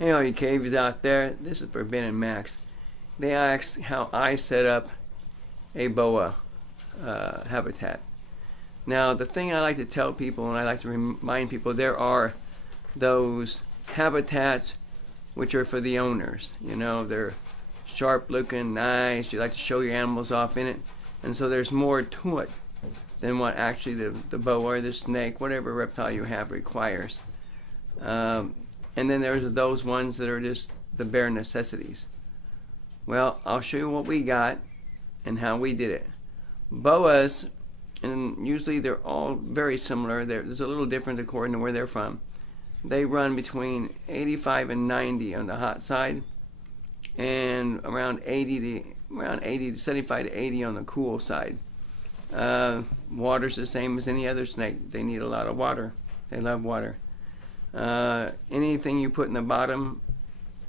Hey all you cavies out there, this is for Ben and Max. They asked how I set up a boa habitat. Now the thing I like to tell people, and I like to remind people, there are those habitats which are for the owners. You know, they're sharp looking, nice, you like to show your animals off in it, and so there's more to it than what actually the boa or the snake, whatever reptile you have, requires. And then there's those ones that are just the bare necessities. Well, I'll show you what we got and how we did it. Boas, and usually they're all very similar. There's a little difference according to where they're from. They run between 85 and 90 on the hot side, and around 75 to 80 on the cool side. Water's the same as any other snake. They need a lot of water. They love water. Anything you put in the bottom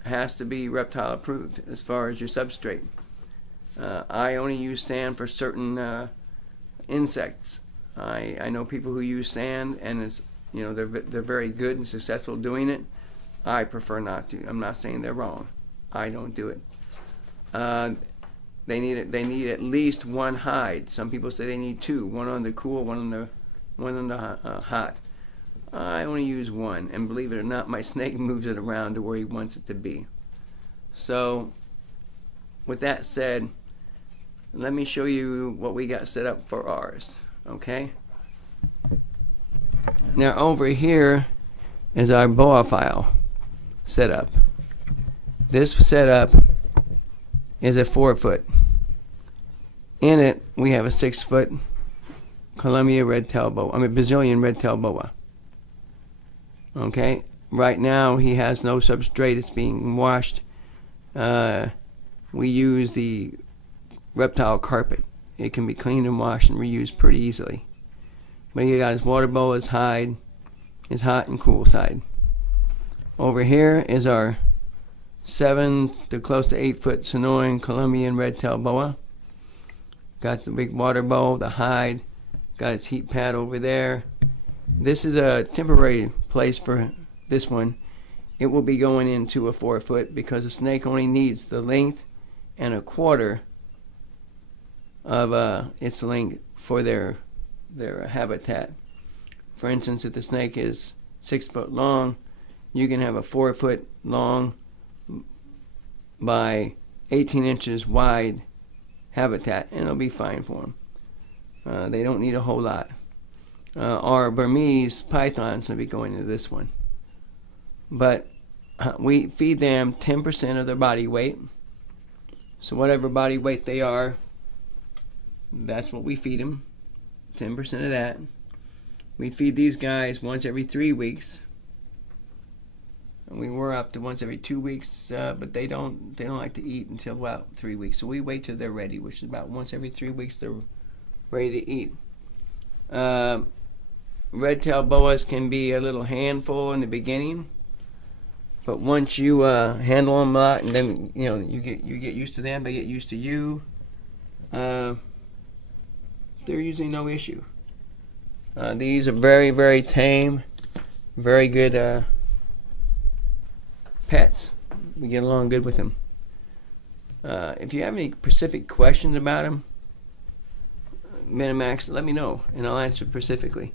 has to be reptile approved as far as your substrate. I only use sand for certain insects. I know people who use sand, and it's, you know, they're very good and successful doing it. I prefer not to. I'm not saying they're wrong. I don't do it. They need at least one hide. Some people say they need two, one on the cool, one on the hot. I only use one, and believe it or not, my snake moves it around to where he wants it to be. So with that said, let me show you what we got set up for ours. Okay, now over here is our boa file setup. This setup is a 4-foot. In it we have a 6-foot Brazilian red-tailed boa. Okay, right now he has no substrate. It's being washed. We use the reptile carpet. It can be cleaned and washed and reused pretty easily. But he got his water boa, his hide, his hot and cool side. Over here is our 7 to close to 8-foot Sonoran Colombian red-tailed boa. Got the big water bowl, the hide, got his heat pad over there. This is a temporary place for this one. It will be going into a 4-foot because the snake only needs the length and a quarter of its length for their habitat. For instance, if the snake is 6 foot long, you can have a 4-foot long by 18 inches wide habitat, and it'll be fine for them. They don't need a whole lot. Our Burmese pythons will be going into this one. But we feed them 10% of their body weight. So whatever body weight they are, that's what we feed them. 10% of that. We feed these guys once every 3 weeks. And we were up to once every 2 weeks, but they don't like to eat until about 3 weeks. So we wait till they're ready, which is about once every 3 weeks they're ready to eat. Red-tailed boas can be a little handful in the beginning, but once you handle them a lot, and then you get used to them, they get used to you. They're usually no issue. These are very, very tame, very good pets. We get along good with them. If you have any specific questions about them, Ben&Max, let me know, and I'll answer specifically.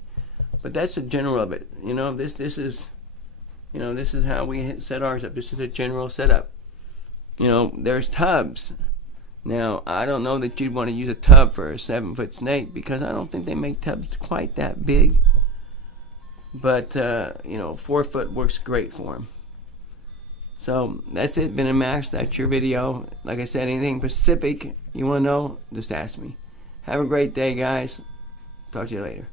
But that's the general of it. This is how we set ours up. This is a general setup. There's tubs. Now, I don't know that you'd want to use a tub for a 7-foot snake because I don't think they make tubs quite that big. But 4-foot works great for them. So that's it, Ben&Max. That's your video. Like I said, anything specific you want to know, just ask me. Have a great day, guys. Talk to you later.